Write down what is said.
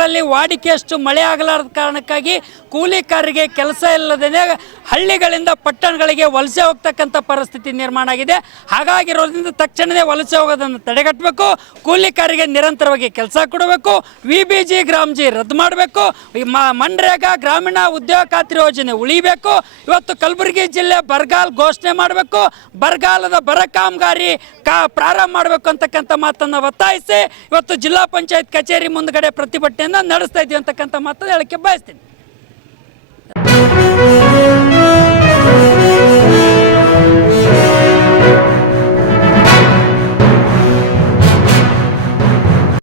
ದಿನಗಳಲ್ಲಿ ವಾಡಿಕೆಯಷ್ಟು ಮಳೆ ಆಗಲಾರದ ಕಾರಣಕ್ಕಾಗಿ ಕೂಲಿಕಾರರಿಗೆ ಕೆಲಸ ಇಲ್ಲದೇ ಹಳ್ಳಿಗಳಿಂದ ಪಟ್ಟಣಗಳಿಗೆ ವಲಸೆ ಹೋಗ್ತಕ್ಕಂಥ ಪರಿಸ್ಥಿತಿ ನಿರ್ಮಾಣ ಆಗಿದೆ. ಹಾಗಾಗಿರೋದ್ರಿಂದ ತಕ್ಷಣವೇ ವಲಸೆ ಹೋಗೋದನ್ನು ತಡೆಗಟ್ಟಬೇಕು, ಕೂಲಿಕಾರರಿಗೆ ನಿರಂತರವಾಗಿ ಕೆಲಸ ಕೊಡಬೇಕು, VBG ಗ್ರಾಮ್-ಜಿ ರದ್ದು ಮಾಡಬೇಕು, ಮನ್ರೇಗಾ ಗ್ರಾಮೀಣ ಉದ್ಯೋಗ ಖಾತ್ರಿ ಯೋಜನೆ ಉಳಿಬೇಕು. ಇವತ್ತು ಕಲಬುರಗಿ ಜಿಲ್ಲೆ ಬರಗಾಲ ಘೋಷಣೆ ಮಾಡಬೇಕು, ಬರಗಾಲದ ಬರ ಕಾಮಗಾರಿ ಪ್ರಾರಂಭ ಮಾಡಬೇಕು ಅಂತಕ್ಕಂಥ ಮಾತನ್ನು ಒತ್ತಾಯಿಸಿ ಇವತ್ತು ಜಿಲ್ಲಾ ಪಂಚಾಯತ್ ಕಚೇರಿ ಮುಂದ್ಗಡೆ ಪ್ರತಿಭಟನೆಯನ್ನು ನಡೆಸ್ತಾ ಇದ್ದೀವಿ ಅಂತಕ್ಕಂಥ ಮಾತನ್ನು ಹೇಳಕ್ಕೆ ಬಯಸ್ತೀನಿ.